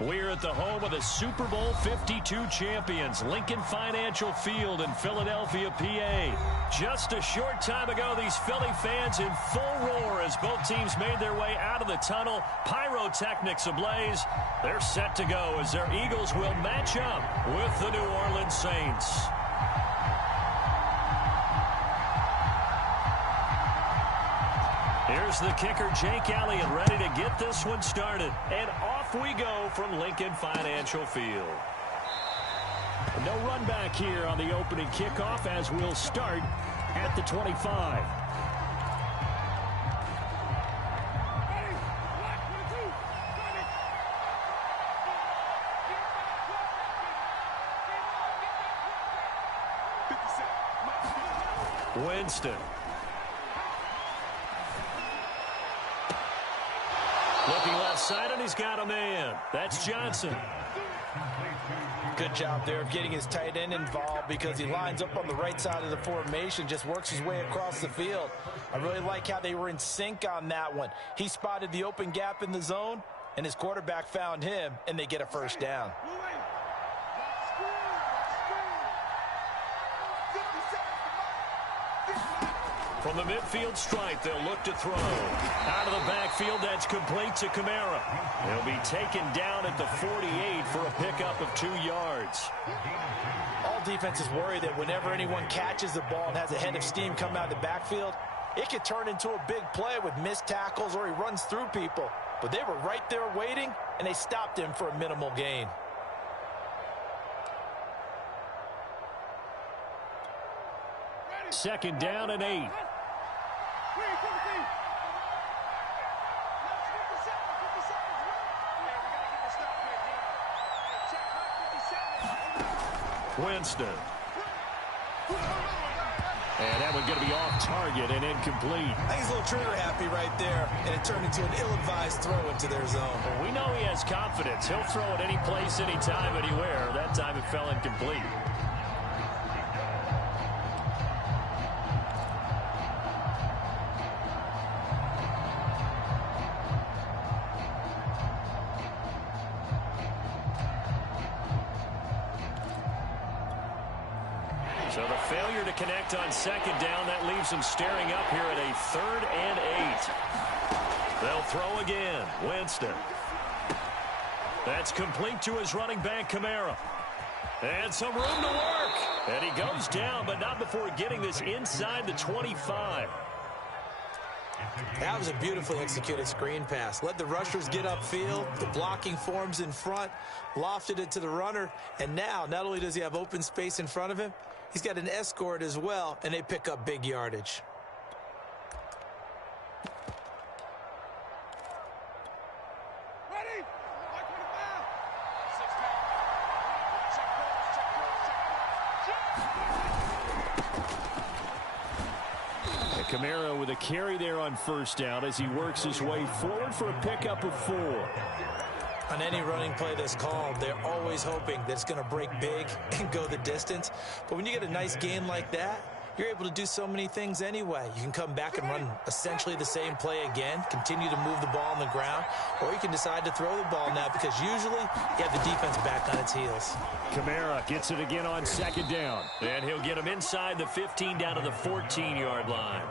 We're at the home of the Super Bowl 52 champions, Lincoln Financial Field in Philadelphia, PA. Just a short time ago, these Philly fans in full roar as both teams made their way out of the tunnel. Pyrotechnics ablaze. They're set to go as their Eagles will match up with the New Orleans Saints. Here's the kicker, Jake Elliott, ready to get this one started. And off we go from Lincoln Financial Field. No run back here on the opening kickoff as we'll start at the 25. Winston. Looking left side, and he's got a man. That's Johnson. Good job there of getting his tight end involved because he lines up on the right side of the formation, just works his way across the field. I really like how they were in sync on that one. He spotted the open gap in the zone, and his quarterback found him, and they get a first down. From the midfield stripe, they'll look to throw. Out of the backfield, that's complete to Kamara. He'll be taken down at the 48 for a pickup of 2 yards. All defenses worry that whenever anyone catches the ball and has a head of steam come out of the backfield, it could turn into a big play with missed tackles or he runs through people. But they were right there waiting, and they stopped him for a minimal gain. Second down and 8. Winston. And that one's going to be off target and incomplete. I think he's a little trigger happy right there, and it turned into an ill-advised throw into their zone. Well, we know he has confidence. He'll throw it any place, anytime, anywhere. That time it fell incomplete. So the failure to connect on second down, that leaves them staring up here at a 3rd and 8. They'll throw again. Winston. That's complete to his running back, Kamara. And some room to work. And he goes down, but not before getting this inside the 25. That was a beautifully executed screen pass. Let the rushers get upfield. The blocking forms in front. Lofted it to the runner. And now, not only does he have open space in front of him, he's got an escort as well, and they pick up big yardage. Kamara with a carry there on first down as he works his way forward for a pickup of 4. On any running play that's called, they're always hoping that it's going to break big and go the distance. But when you get a nice gain like that, you're able to do so many things anyway. You can come back and run essentially the same play again, continue to move the ball on the ground, or you can decide to throw the ball now because usually you have the defense back on its heels. Kamara gets it again on second down, and he'll get him inside the 15 down to the 14-yard line.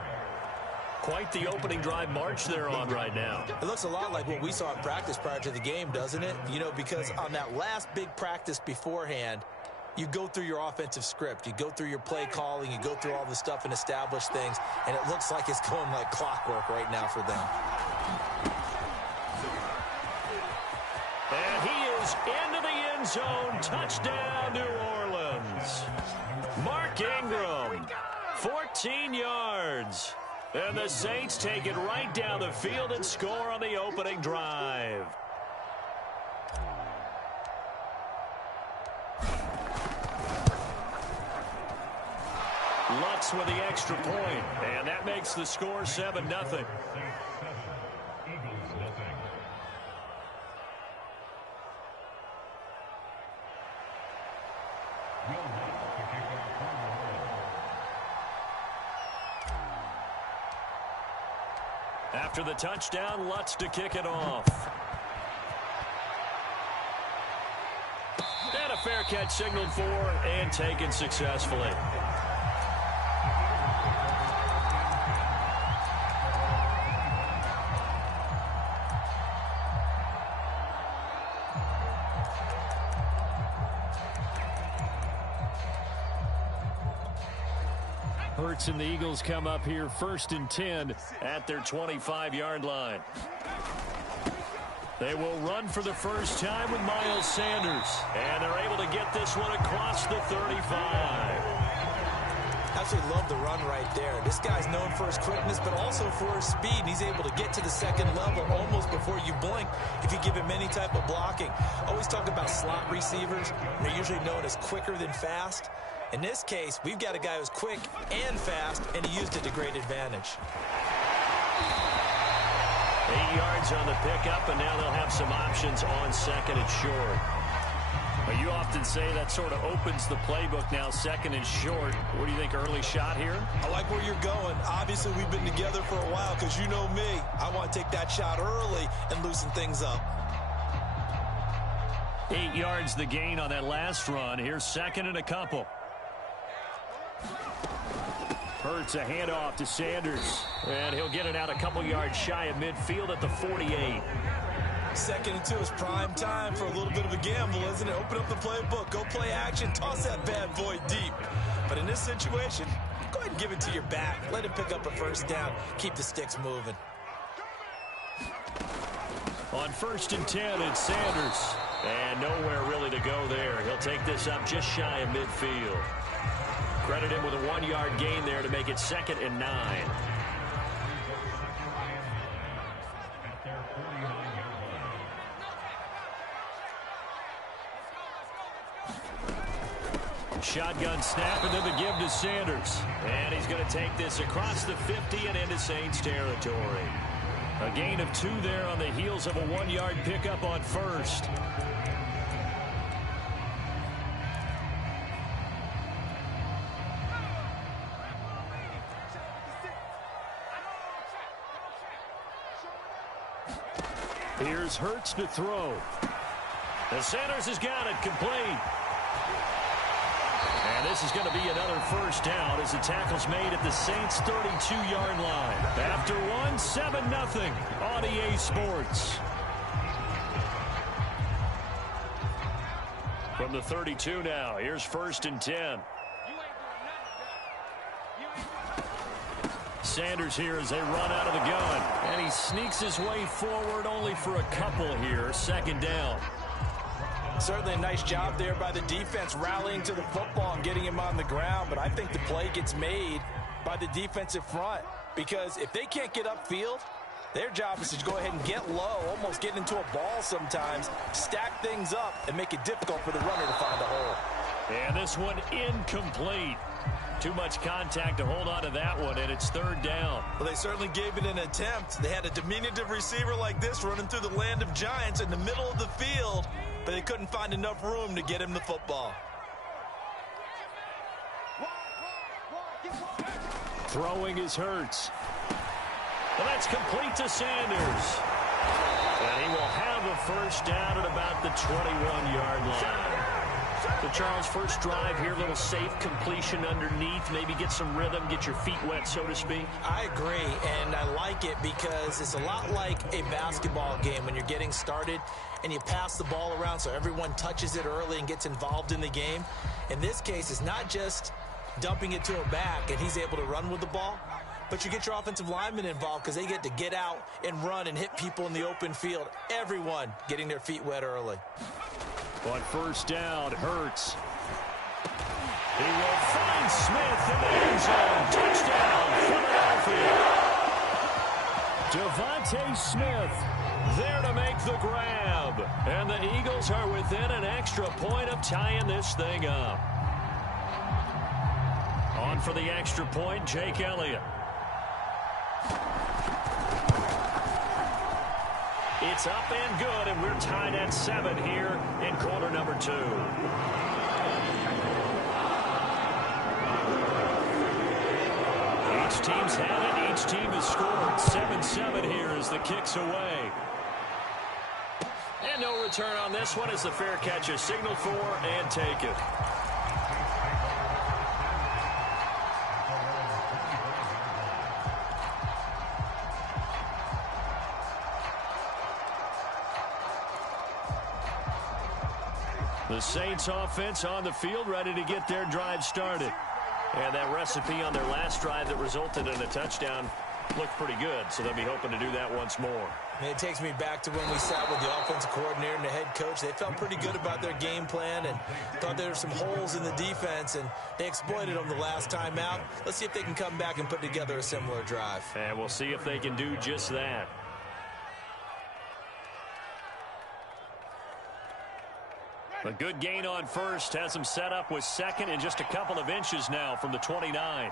Quite the opening drive march they're on right now. It looks a lot like what we saw in practice prior to the game, doesn't it? You know, because on that last big practice beforehand, you go through your offensive script. You go through your play calling. You go through all the stuff and establish things. And it looks like it's going like clockwork right now for them. And he is into the end zone. Touchdown, New Orleans. Mark Ingram, 14 yards. And the Saints take it right down the field and score on the opening drive. Lutz with the extra point, and that makes the score 7-0. After the touchdown, Lutz to kick it off. fair catch signaled for and taken successfully. Hurts and the Eagles come up here 1st and 10 at their 25-yard line. They will run for the first time with Miles Sanders. And they're able to get this one across the 35. Absolutely love the run right there. This guy's known for his quickness, but also for his speed. And he's able to get to the second level almost before you blink if you give him any type of blocking. Always talk about slot receivers. They're usually known as quicker than fast. In this case, we've got a guy who's quick and fast, and he used it to great advantage. 8 yards on the pickup, and now they'll have some options on 2nd and short. But you often say that sort of opens the playbook now, 2nd and short. What do you think, early shot here? I like where you're going. Obviously, we've been together for a while because you know me. I want to take that shot early and loosen things up. 8 yards the gain on that last run. Here's 2nd and a couple. Hurts a handoff to Sanders, and he'll get it out a couple yards shy of midfield at the 48. 2nd and 2 is prime time for a little bit of a gamble, isn't it? Open up the playbook, go play action, toss that bad boy deep. But in this situation, go ahead and give it to your back. Let him pick up a first down. Keep the sticks moving. On 1st and 10, it's Sanders. And nowhere really to go there. He'll take this up just shy of midfield. Credit him with a 1-yard gain there to make it 2nd and 9. Shotgun snap and then the give to Sanders. And he's going to take this across the 50 and into Saints territory. A gain of 2 there on the heels of a 1-yard pickup on 1st. Here's Hurts to throw. And Sanders has got it complete. And this is going to be another first down as the tackle's made at the Saints' 32-yard line. After one, 7-0 on EA Sports. From the 32 now, here's 1st and 10. Sanders here as they run out of the gun. And he sneaks his way forward only for a couple here. 2nd down. Certainly a nice job there by the defense rallying to the football and getting him on the ground. But I think the play gets made by the defensive front. Because if they can't get upfield, their job is to go ahead and get low, almost get into a ball sometimes, stack things up, and make it difficult for the runner to find a hole. And this one incomplete. Too much contact to hold on to that one, and it's 3rd down. Well, they certainly gave it an attempt. They had a diminutive receiver like this running through the land of giants in the middle of the field, but they couldn't find enough room to get him the football. Throwing is Hurts. Well, that's complete to Sanders. And he will have a first down at about the 21-yard line. So Charles, first drive here, little safe completion underneath, maybe get some rhythm, get your feet wet, so to speak. I agree, and I like it because it's a lot like a basketball game when you're getting started and you pass the ball around so everyone touches it early and gets involved in the game. In this case, it's not just dumping it to a back and he's able to run with the ball, but you get your offensive linemen involved because they get to get out and run and hit people in the open field. Everyone getting their feet wet early. On 1st down, Hurts. He will find Smith in the end zone. Touchdown, Philadelphia. Devontae Smith there to make the grab. And the Eagles are within an extra point of tying this thing up. On for the extra point, Jake Elliott. It's up and good, and we're tied at 7 here in quarter number 2. Each team's had it. Each team has scored. 7-7 here as the kick's away. And no return on this one as the fair catch is signaled for and taken. The Saints offense on the field, ready to get their drive started. And that recipe on their last drive that resulted in a touchdown looked pretty good, so they'll be hoping to do that once more. And it takes me back to when we sat with the offensive coordinator and the head coach. They felt pretty good about their game plan and thought there were some holes in the defense, and they exploited them the last time out. Let's see if they can come back and put together a similar drive. And we'll see if they can do just that. A good gain on first has them set up with second and just a couple of inches now from the 29.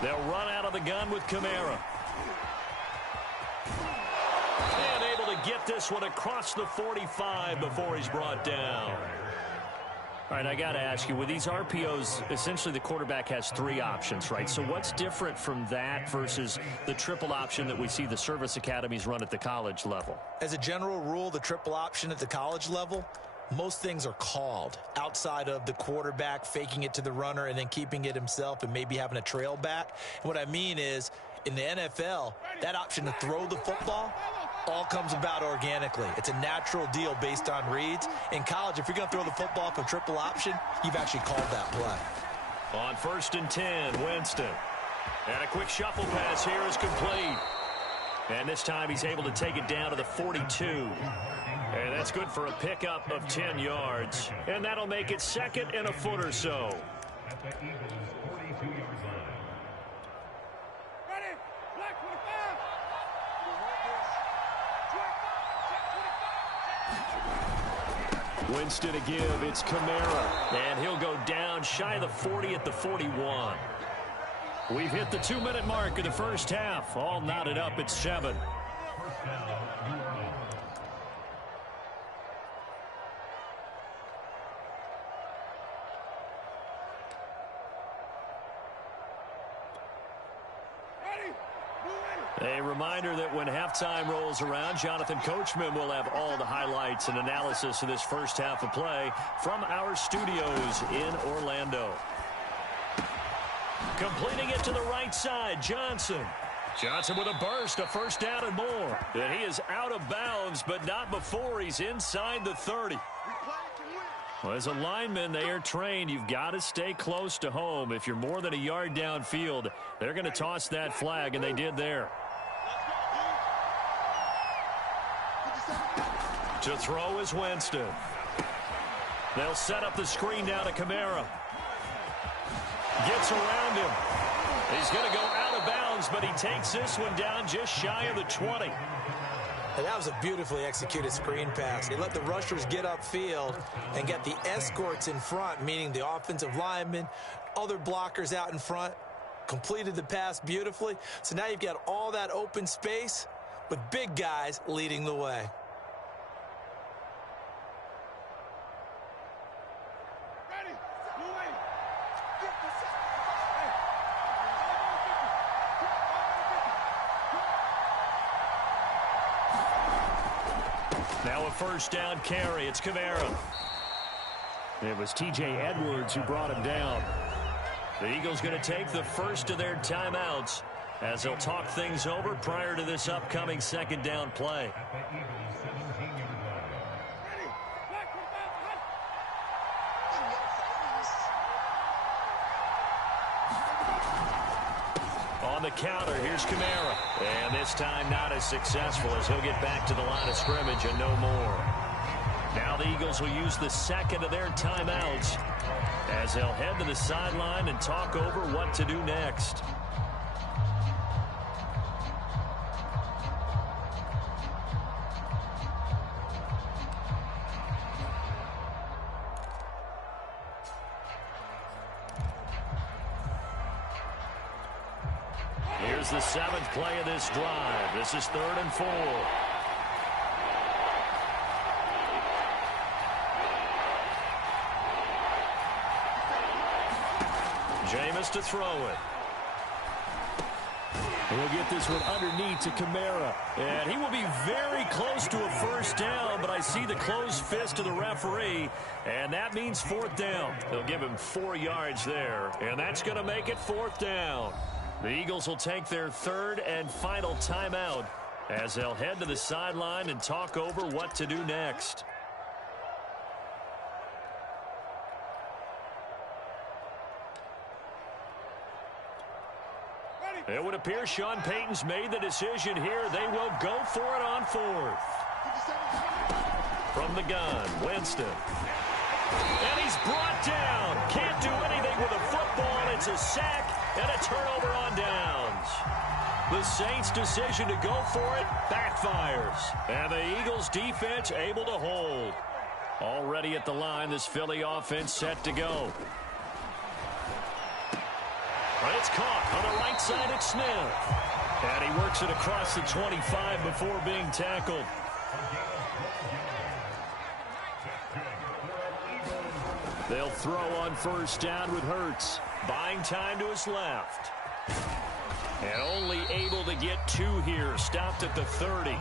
They'll run out of the gun with Kamara. And able to get this one across the 45 before he's brought down. All right, I got to ask you, with these RPOs, essentially the quarterback has three options, right? So what's different from that versus the triple option that we see the service academies run at the college level? As a general rule, the triple option at the college level, most things are called outside of the quarterback faking it to the runner and then keeping it himself and maybe having a trail back. And what I mean is, in the NFL, that option to throw the football all comes about organically. It's a natural deal based on reads. In college, if you're going to throw the football for triple option, you've actually called that play. On 1st and 10, Winston. And a quick shuffle pass here is complete. And this time he's able to take it down to the 42. And that's good for a pickup of 10 yards. And that'll make it second and a foot or so. Winston to give, it's Kamara. And he'll go down shy of the 40 at the 41. We've hit the 2-minute mark of the first half. All knotted up at 7. A reminder that when halftime rolls around, Jonathan Coachman will have all the highlights and analysis of this first half of play from our studios in Orlando. Completing it to the right side, Johnson. Johnson with a burst, a first down and more. And he is out of bounds, but not before he's inside the 30. Well, as a lineman, they are trained. You've got to stay close to home. If you're more than a yard downfield, they're going to toss that flag, and they did there. To throw is Winston. They'll set up the screen down to Kamara. Gets around him. He's going to go out of bounds, but he takes this one down just shy of the 20. And that was a beautifully executed screen pass. They let the rushers get upfield and get the escorts in front, meaning the offensive linemen, other blockers out in front, completed the pass beautifully. So now you've got all that open space with big guys leading the way. Now a first down carry. It's Kamara. It was T.J. Edwards who brought him down. The Eagles going to take the first of their timeouts as they'll talk things over prior to this upcoming second down play. On the counter, here's Kamara. And this time not as successful as he'll get back to the line of scrimmage and no more. Now the Eagles will use the second of their timeouts as they'll head to the sideline and talk over what to do next. Here's the 7th play of this drive. This is 3rd and 4. Jameis to throw it. He'll get this one underneath to Kamara. And he will be very close to a first down, but I see the closed fist of the referee, and that means fourth down. They'll give him 4 yards there, and that's going to make it fourth down. The Eagles will take their third and final timeout as they'll head to the sideline and talk over what to do next. It would appear Sean Payton's made the decision here. They will go for it on fourth. From the gun, Winston. And he's brought down. Can't do anything with a football. It's a sack and a turnover on downs. The Saints' decision to go for it backfires. And the Eagles' defense able to hold. Already at the line, this Philly offense set to go. It's caught on the right side at Smith. And he works it across the 25 before being tackled. They'll throw on first down with Hurts. Buying time to his left. And only able to get 2 here. Stopped at the 30.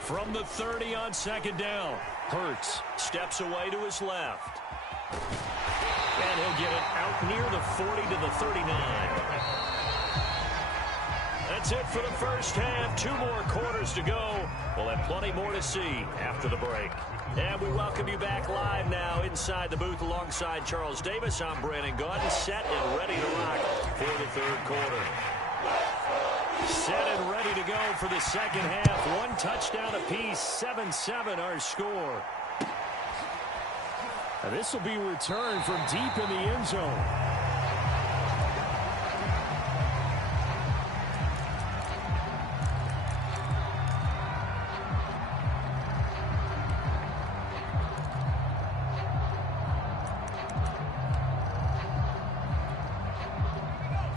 From the 30 on second down. Hurts steps away to his left. And he'll get it out near the 40 to the 39. That's it for the first half. 2 more quarters to go. We'll have plenty more to see after the break. And we welcome you back live now inside the booth alongside Charles Davis. I'm Brandon Gaudin, set and ready to rock for the third quarter. Set and ready to go for the second half. 1 touchdown apiece, 7-7 our score. And this will be returned from deep in the end zone.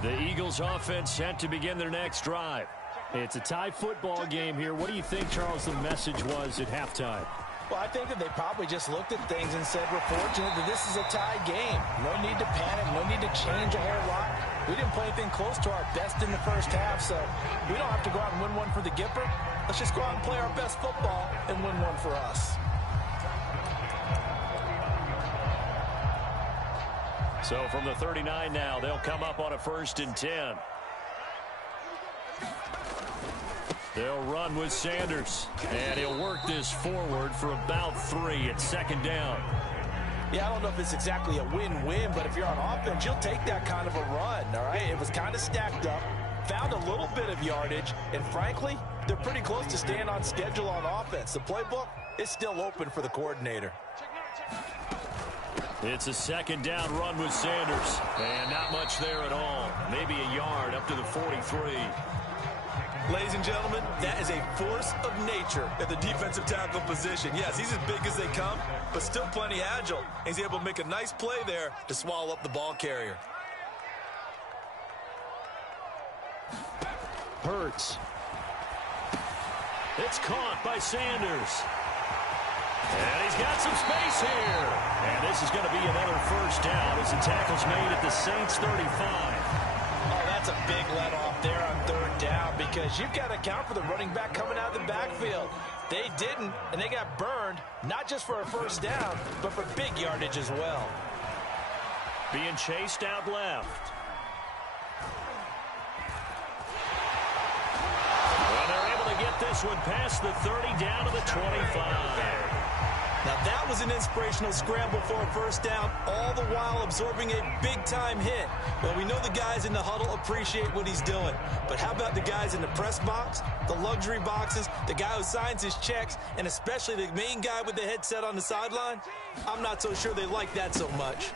The Eagles offense set to begin their next drive. It's a tie football game here. What do you think, Charles, the message was at halftime? Well, I think that they probably just looked at things and said, we're fortunate that this is a tie game. No need to panic. No need to change a whole lot. We didn't play anything close to our best in the first half, so we don't have to go out and win one for the Gipper. Let's just go out and play our best football and win one for us. So from the 39 now, they'll come up on a 1st and 10. They'll run with Sanders, and he'll work this forward for about 3 at second down. Yeah, I don't know if it's exactly a win-win, but if you're on offense, you'll take that kind of a run, all right? It was kind of stacked up, found a little bit of yardage, and frankly, they're pretty close to staying on schedule on offense. The playbook is still open for the coordinator. It's a second down run with Sanders, and not much there at all. Maybe a yard up to the 43. Ladies and gentlemen, that is a force of nature at the defensive tackle position. Yes, he's as big as they come, but still plenty agile. He's able to make a nice play there to swallow up the ball carrier. Hurts. It's caught by Sanders. And he's got some space here. And this is going to be another first down as the tackle's made at the Saints 35. Oh, that's a big let off there on 3rd down because you've got to account for the running back coming out of the backfield. They didn't, and they got burned, not just for a first down, but for big yardage as well. Being chased out left. And they're able to get this one past the 30 down to the 25. Now that was an inspirational scramble for a first down, all the while absorbing a big-time hit. Well, we know the guys in the huddle appreciate what he's doing. But how about the guys in the press box, the luxury boxes, the guy who signs his checks, and especially the main guy with the headset on the sideline? I'm not so sure they like that so much.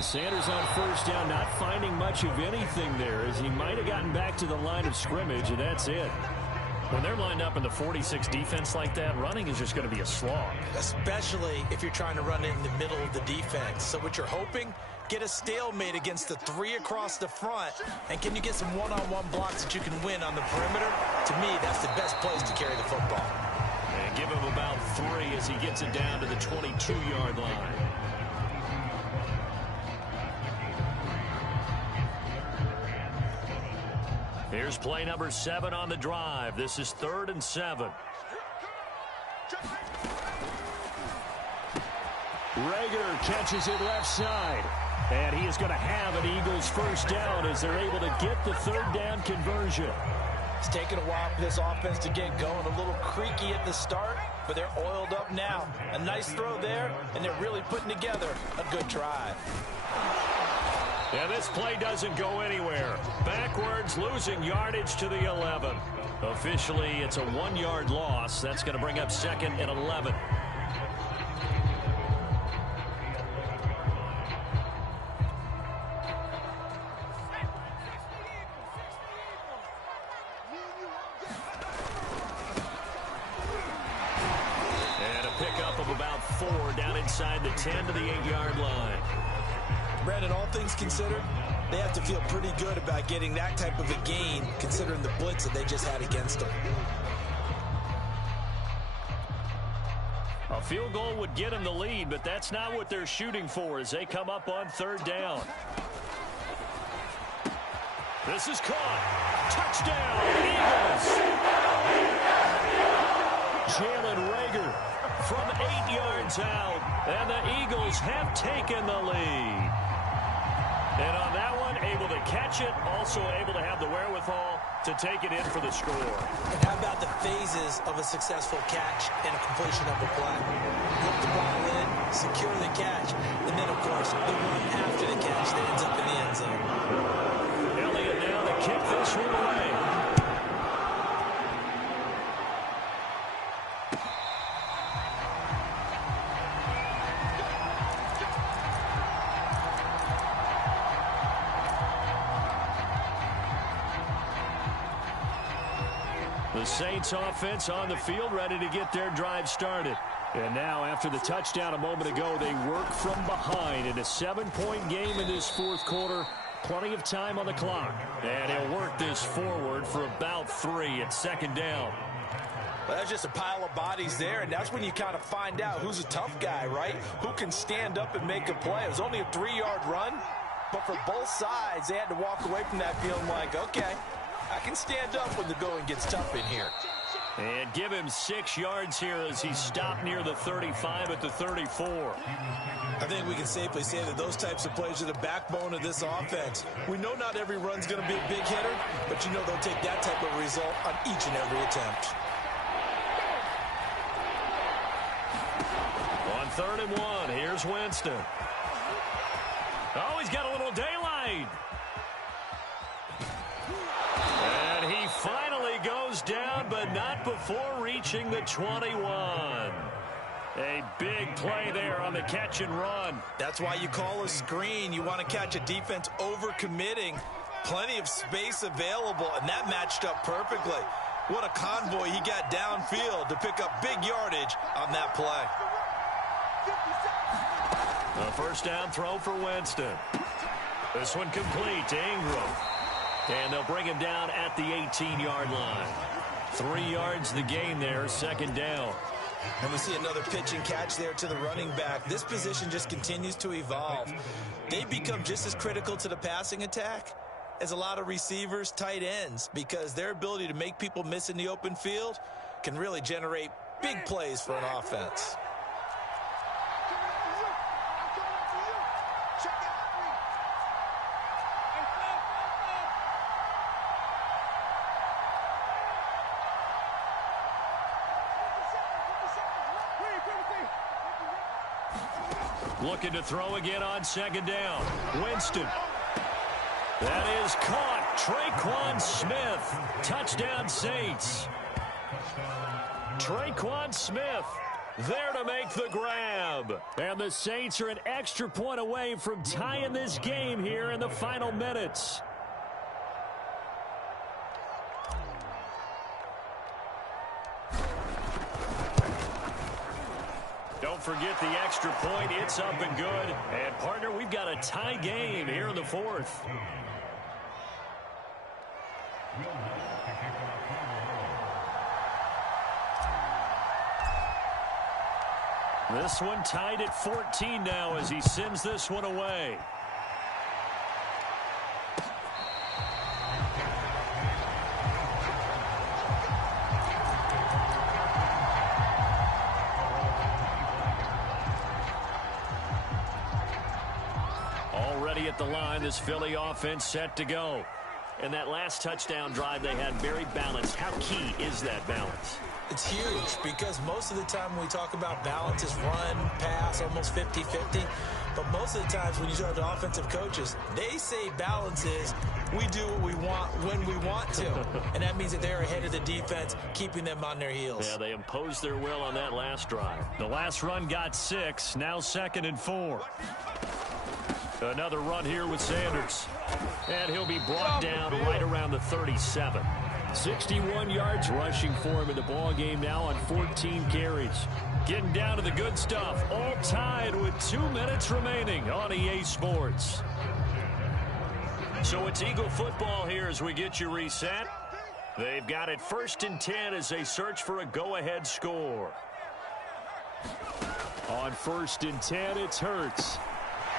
Sanders on first down, not finding much of anything there as he might have gotten back to the line of scrimmage, and that's it. When they're lined up in the 46 defense like that, running is just going to be a slog. Especially if you're trying to run it in the middle of the defense. So what you're hoping, get a stalemate against the three across the front, and can you get some one-on-one blocks that you can win on the perimeter? To me, that's the best place to carry the football. And give him about 3 as he gets it down to the 22-yard line. Here's play number 7 on the drive. This is 3rd and 7. Rager catches it left side. And he is going to have an Eagles first down as they're able to get the 3rd down conversion. It's taken a while for this offense to get going. A little creaky at the start, but they're oiled up now. A nice throw there, and they're really putting together a good drive. And this play doesn't go anywhere. Backwards, losing yardage to the 11. Officially, it's a 1-yard loss. That's going to bring up 2nd and 11. And a pickup of about 4 down inside the 10 to the 8-yard line. Brandon, all things considered, they have to feel pretty good about getting that type of a gain, considering the blitz that they just had against them. A field goal would get them the lead, but that's not what they're shooting for as they come up on 3rd down. This is caught. Touchdown, Eagles! Jalen Rager from 8 yards out, and the Eagles have taken the lead. And on that one, able to catch it, also able to have the wherewithal to take it in for the score. And how about the phases of a successful catch and a completion of a play? Hook the ball in, secure the catch, and then, of course, the one after the catch that ends up in the end zone. Elliott now to kick this one away. The Saints offense on the field ready to get their drive started. And now after the touchdown a moment ago, they work from behind in a 7-point game in this 4th quarter. Plenty of time on the clock. And he'll work this forward for about 3 at 2nd down. Well, that's just a pile of bodies there, and that's when you kind of find out who's a tough guy, right? Who can stand up and make a play. It was only a 3-yard run, but for both sides, they had to walk away from that feeling like, okay, I can stand up when the going gets tough in here. And give him 6 yards here as he stopped near the 35 at the 34. I think we can safely say that those types of plays are the backbone of this offense. We know not every run's going to be a big hitter, but you know they'll take that type of result on each and every attempt. On 3rd and 1, here's Winston. Oh, he's got a little daylight. And he finally goes down, but not before reaching the 21. A big play there on the catch and run. That's why you call a screen. You want to catch a defense over-committing. Plenty of space available, and that matched up perfectly. What a convoy he got downfield to pick up big yardage on that play. A first down throw for Winston. This one complete to Ingram. And they'll bring him down at the 18-yard line. 3 yards the gain there, 2nd down. And we see another pitch and catch there to the running back. This position just continues to evolve. They become just as critical to the passing attack as a lot of receivers, tight ends, because their ability to make people miss in the open field can really generate big plays for an offense. Looking to throw again on 2nd down. Winston. That is caught. Traquan Smith. Touchdown Saints. Traquan Smith there to make the grab. And the Saints are an extra point away from tying this game here in the final minutes. Don't forget the extra point. It's up and good. And, partner, we've got a tie game here in the fourth. This one tied at 14 now as he sends this one away. Already at the line, this Philly offense set to go. And that last touchdown drive they had very balanced. How key is that balance? It's huge because most of the time when we talk about balance is run, pass, almost 50-50. But most of the times when you talk to offensive coaches, they say balance is we do what we want when we want to. And that means that they're ahead of the defense, keeping them on their heels. Yeah, they imposed their will on that last drive. The last run got 6, now 2nd and 4. Another run here with Sanders. And he'll be brought down right around the 37. 61 yards rushing for him in the ball game now on 14 carries. Getting down to the good stuff. All tied with 2 minutes remaining on EA Sports. So it's Eagle football here as we get you reset. They've got it 1st and 10 as they search for a go-ahead score. On 1st and 10, it's Hurts.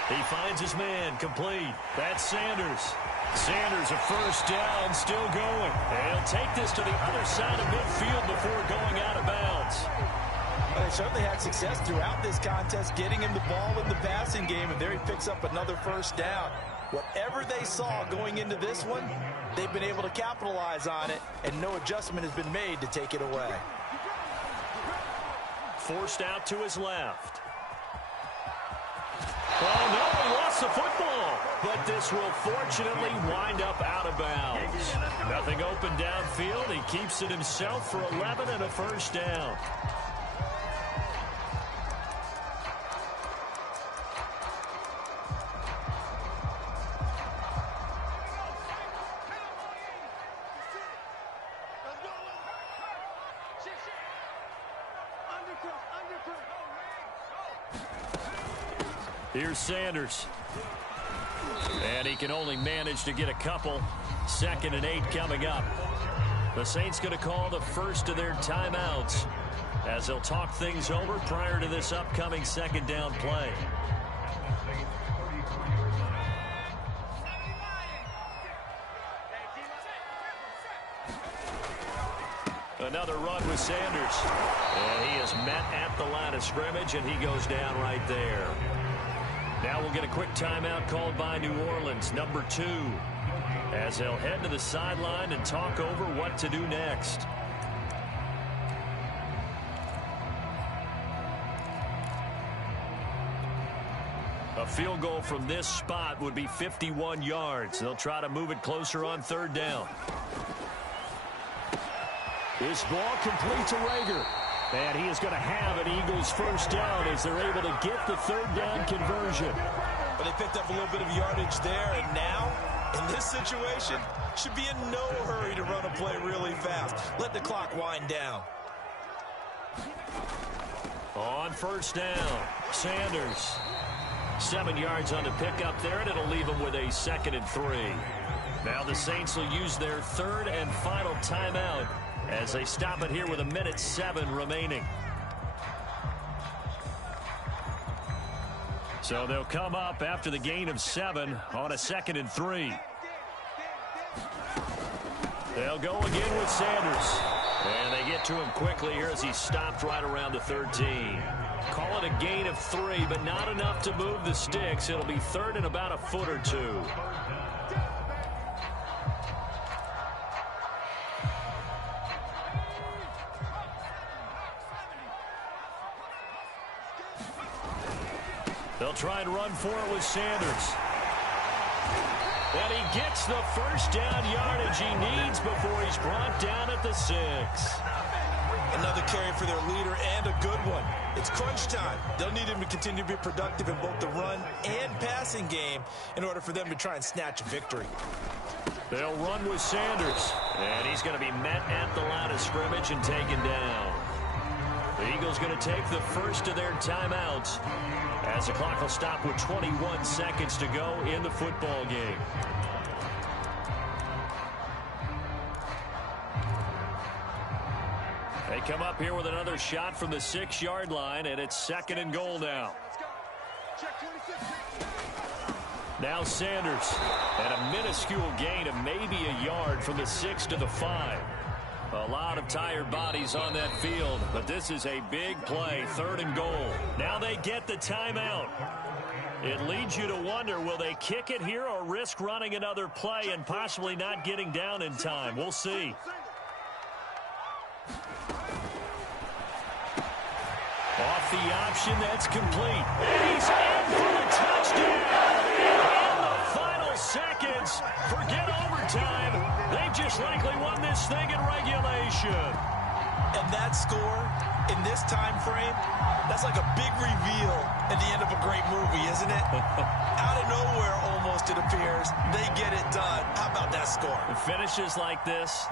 He finds his man, complete. That's Sanders. Sanders, a first down, still going. And he'll take this to the other side of midfield before going out of bounds. Well, they certainly had success throughout this contest, getting him the ball in the passing game, and there he picks up another first down. Whatever they saw going into this one, they've been able to capitalize on it, and no adjustment has been made to take it away. Forced out to his left. Oh, no, he lost the football. But this will fortunately wind up out of bounds. Nothing open downfield. He keeps it himself for 11 and a first down. Here's Sanders. And he can only manage to get a couple. 2nd and 8 coming up. The Saints going to call the first of their timeouts as they'll talk things over prior to this upcoming 2nd down play. Another run with Sanders. And he is met at the line of scrimmage, and he goes down right there. Now we'll get a quick timeout called by New Orleans, number 2, as they'll head to the sideline and talk over what to do next. A field goal from this spot would be 51 yards. They'll try to move it closer on 3rd down. This ball complete to Rager. And he is going to have an Eagles first down as they're able to get the 3rd down conversion. But they picked up a little bit of yardage there, and now, in this situation, should be in no hurry to run a play really fast. Let the clock wind down. On 1st down, Sanders. 7 yards on the pickup there, and it'll leave him with a 2nd and 3. Now the Saints will use their 3rd and final timeout as they stop it here with 1:07 remaining. So they'll come up after the gain of 7 on a 2nd and 3. They'll go again with Sanders. And they get to him quickly here as he stopped right around the 13. Call it a gain of 3, but not enough to move the sticks. It'll be 3rd and about a foot or 2. They'll try and run for it with Sanders. And he gets the first down yardage he needs before he's brought down at the 6. Another carry for their leader and a good one. It's crunch time. They'll need him to continue to be productive in both the run and passing game in order for them to try and snatch a victory. They'll run with Sanders. And he's going to be met at the line of scrimmage and taken down. The Eagles going to take the first of their timeouts as the clock will stop with 21 seconds to go in the football game. They come up here with another shot from the 6-yard line, and it's 2nd and goal now. Now Sanders, and a minuscule gain of maybe a yard from the 6 to the 5. A lot of tired bodies on that field, but this is a big play, 3rd and goal. Now they get the timeout. It leads you to wonder, will they kick it here or risk running another play and possibly not getting down in time? We'll see. Off the option, that's complete. And he's in for the touchdown. In the final seconds, forget overtime. They've just likely won this thing in regulation. And that score, in this time frame, that's like a big reveal at the end of a great movie, isn't it? Out of nowhere, almost, it appears, they get it done. How about that score? The finishes like this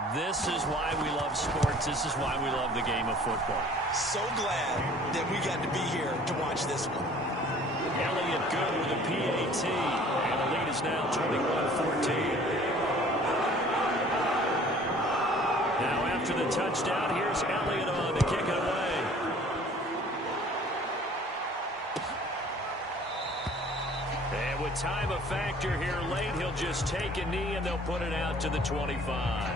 is why we love sports. This is why we love the game of football. So glad that we got to be here to watch this one. Elliott good with a PAT, and the lead is now 21-14. Now after the touchdown, here's Elliott on to kick it away. And with time a factor here late, he'll just take a knee and they'll put it out to the 25.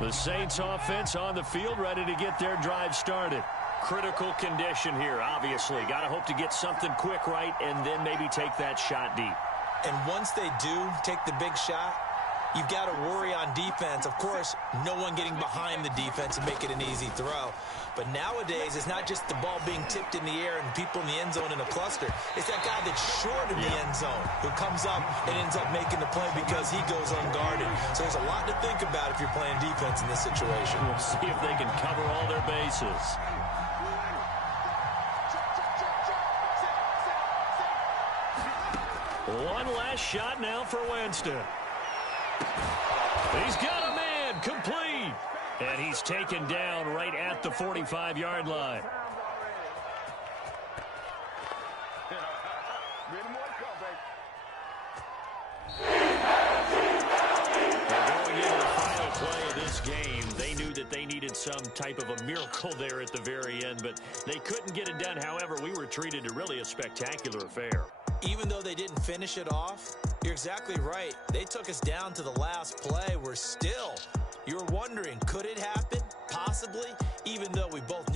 The Saints offense on the field, ready to get their drive started. Critical condition here, obviously. Got to hope to get something quick right and then maybe take that shot deep. And once they do take the big shot, you've got to worry on defense. Of course, no one getting behind the defense and make it an easy throw. But nowadays, it's not just the ball being tipped in the air and people in the end zone in a cluster. It's that guy that's short in the end zone who comes up and ends up making the play because he goes unguarded. So there's a lot to think about if you're playing defense in this situation. We'll see if they can cover all their bases. One last shot now for Winston. He's got a man, complete. And he's taken down right at the 45-yard line. Going into the final play of this game, they knew that they needed some type of a miracle there at the very end, but they couldn't get it done. However, we were treated to really a spectacular affair. Even though they didn't finish it off, you're exactly right. They took us down to the last play. You're wondering, could it happen? Possibly, even though we both